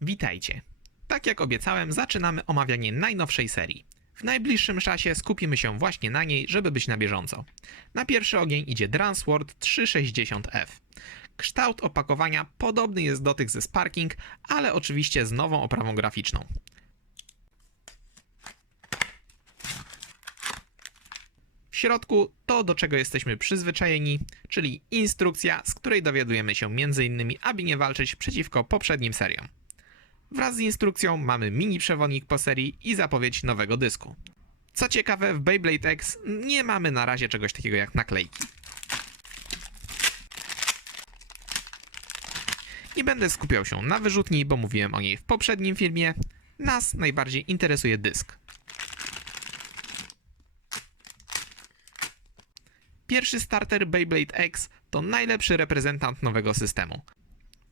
Witajcie. Tak jak obiecałem, zaczynamy omawianie najnowszej serii. W najbliższym czasie skupimy się właśnie na niej, żeby być na bieżąco. Na pierwszy ogień idzie Dransword 360F. Kształt opakowania podobny jest do tych ze Sparking, ale oczywiście z nową oprawą graficzną. W środku to, do czego jesteśmy przyzwyczajeni, czyli instrukcja, z której dowiadujemy się m.in. aby nie walczyć przeciwko poprzednim seriom. Wraz z instrukcją mamy mini przewodnik po serii i zapowiedź nowego dysku. Co ciekawe, w Beyblade X nie mamy na razie czegoś takiego jak naklejki. Nie będę skupiał się na wyrzutni, bo mówiłem o niej w poprzednim filmie. Nas najbardziej interesuje dysk. Pierwszy starter Beyblade X to najlepszy reprezentant nowego systemu.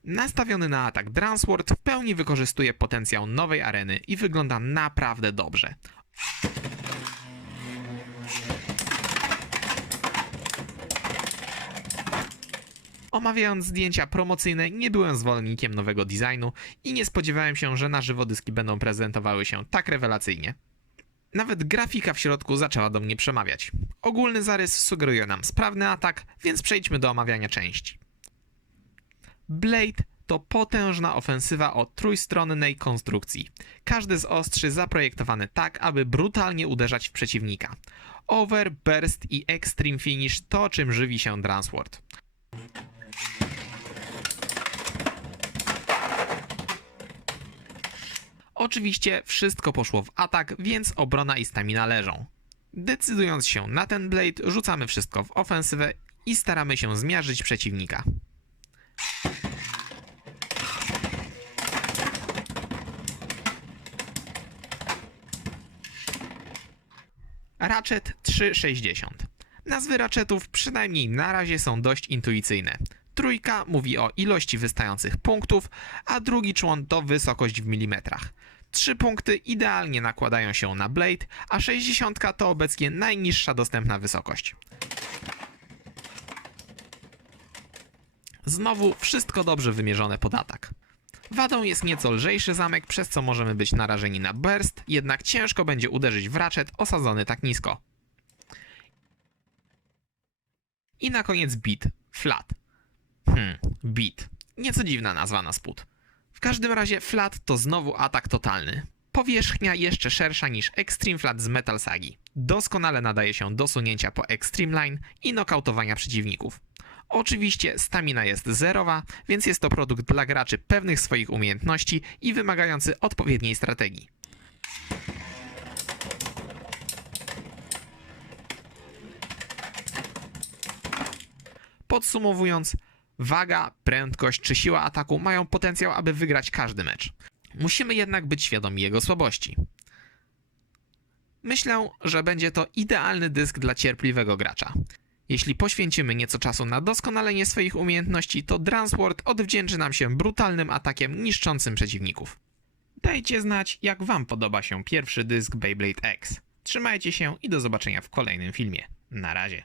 Nastawiony na atak Dransword w pełni wykorzystuje potencjał nowej areny i wygląda naprawdę dobrze. Omawiając zdjęcia promocyjne, nie byłem zwolennikiem nowego designu i nie spodziewałem się, że na żywo dyski będą prezentowały się tak rewelacyjnie. Nawet grafika w środku zaczęła do mnie przemawiać. Ogólny zarys sugeruje nam sprawny atak, więc przejdźmy do omawiania części. Blade to potężna ofensywa o trójstronnej konstrukcji. Każdy z ostrzy zaprojektowany tak, aby brutalnie uderzać w przeciwnika. Over, Burst i Extreme Finish to czym żywi się Dransword. Oczywiście wszystko poszło w atak, więc obrona i stamina leżą. Decydując się na ten blade, rzucamy wszystko w ofensywę i staramy się zmiażdżyć przeciwnika. Ratchet 360. Nazwy ratchetów przynajmniej na razie są dość intuicyjne. Trójka mówi o ilości wystających punktów, a drugi człon to wysokość w milimetrach. Trzy punkty idealnie nakładają się na blade, a 60 to obecnie najniższa dostępna wysokość. Znowu wszystko dobrze wymierzone pod atak. Wadą jest nieco lżejszy zamek, przez co możemy być narażeni na burst, jednak ciężko będzie uderzyć w ratchet osadzony tak nisko. I na koniec beat, flat. Hmm, beat. Nieco dziwna nazwa na spód. W każdym razie flat to znowu atak totalny. Powierzchnia jeszcze szersza niż Extreme Flat z Metal Sagi. Doskonale nadaje się do sunięcia po Extreme Line i nokautowania przeciwników. Oczywiście stamina jest zerowa, więc jest to produkt dla graczy pewnych swoich umiejętności i wymagający odpowiedniej strategii. Podsumowując, waga, prędkość czy siła ataku mają potencjał, aby wygrać każdy mecz. Musimy jednak być świadomi jego słabości. Myślę, że będzie to idealny dysk dla cierpliwego gracza. Jeśli poświęcimy nieco czasu na doskonalenie swoich umiejętności, to Dransword odwdzięczy nam się brutalnym atakiem niszczącym przeciwników. Dajcie znać, jak Wam podoba się pierwszy dysk Beyblade X. Trzymajcie się i do zobaczenia w kolejnym filmie. Na razie.